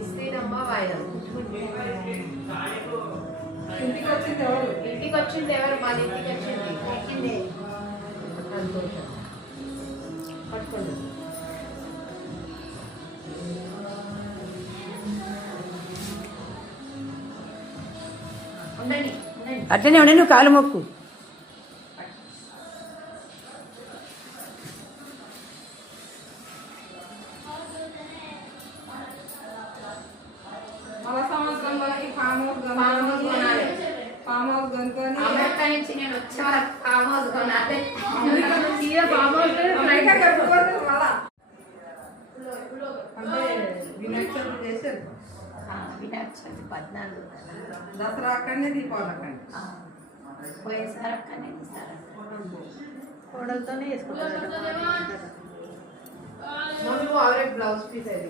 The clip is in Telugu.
ఇస్తేనమ్మ వాయినం. ఇంటికి వచ్చింది ఎవరు? ఇంటికి వచ్చింది ఎవరు? మా ఇంటికి వచ్చింది. సంతోషం. పట్టుకోండి. ఉండండి. అట్లనే ఉండే, నువ్వు కాలు మొక్కు. మళ్ళా సంవత్సరంలో ఫామ్ హౌస్ కొనుక్కొని నేను వచ్చే వరకు ఫామ్ హౌస్ కొనాలి. అంటే వినాయక చవితి చేశారు. వినాయక చవితి 14 దసరా అక్కడనే, దీపావళి అక్కడనే. పోయేసారి అక్కడనే ఇస్తారు. కోడలతోనే వేసుకుంటారు. బ్లౌజ్ పీస్ అది.